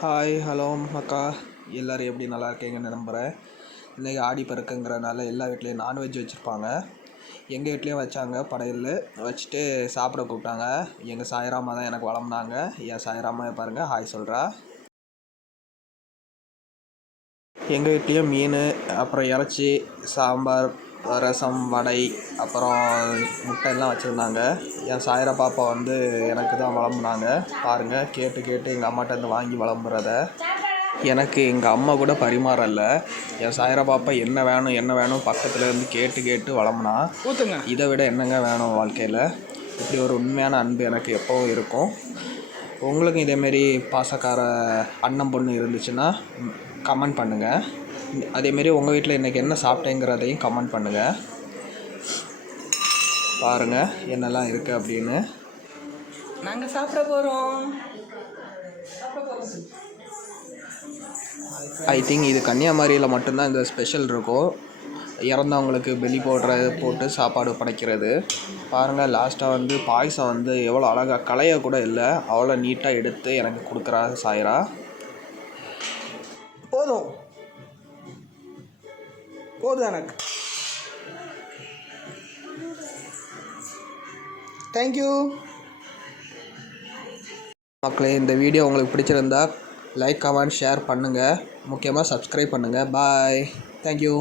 Hi hello அக்கா எல்லோரும் எப்படி நல்லா இருக்கீங்கன்னு நம்புகிறேன் இன்றைக்கி ஆடி பறக்குங்கிறனால எல்லா வீட்லேயும் நான்வெஜ் வச்சுருப்பாங்க. எங்கள் வீட்லேயும் வச்சாங்க படையல். வச்சுட்டு சாப்பிட கூப்பிட்டாங்க. எங்கள் சாயராமா தான் எனக்கு வளர்ந்தாங்க. என் சாய்ராமா பாருங்கள் ஹாய் சொல்கிறா எங்கள் வீட்லேயும் மீன் அப்புறம் இறைச்சி சாம்பார் ரசம் வடை அப்புறம் முட்டை எல்லாம் வச்சுருந்தாங்க. என் சாயிரா பாப்பா வந்து எனக்கு தான் வளம்புனாங்க. பாருங்கள் கேட்டு கேட்டு எங்கள் அம்மாட்டேருந்து வாங்கி வளம்புறத. எனக்கு எங்கள் அம்மா கூட பரிமாறல என் சாயிரா பாப்பா என்ன வேணும் என்ன வேணும் பக்கத்தில் இருந்து கேட்டு கேட்டு வளம்புனா ஊற்றுங்க இதை விட என்னங்க வேணும் வாழ்க்கையில்? இப்படி ஒரு உண்மையான அன்பு எனக்கு எப்போவும் இருக்கும். உங்களுக்கும் இதேமாரி பாசக்கார அண்ணன் பொண்ணு இருந்துச்சுன்னா கமெண்ட் பண்ணுங்கள் அதேமாரி உங்கள் வீட்டில் இன்றைக்கி என்ன சாப்பிட்டேங்கிறதையும் கமெண்ட் பண்ணுங்கள் பாருங்கள் என்னெல்லாம் இருக்குது அப்படின்னு. நாங்கள் சாப்பிட போகிறோம் ஐ திங்க் இது கன்னியாகுமரியில் மட்டும்தான் இந்த ஸ்பெஷல் இருக்கும். இறந்தவங்களுக்கு பெலி போடுறது போட்டு சாப்பாடு படைக்கிறது. பாருங்கள் லாஸ்ட்டாக வந்து பாயசம் வந்து எவ்வளோ அழகாக களைய கூட இல்லை. அவ்வளோ நீட்டாக எடுத்து எனக்கு கொடுக்குறா சாயிரா. போதும். போதும் எனக்கு. தேங்க்யூ மக்களே இந்த வீடியோ உங்களுக்கு பிடிச்சிருந்தா லைக் கமெண்ட் ஷேர் பண்ணுங்கள் முக்கியமாக சப்ஸ்கிரைப் பண்ணுங்கள் பாய் தேங்க்யூ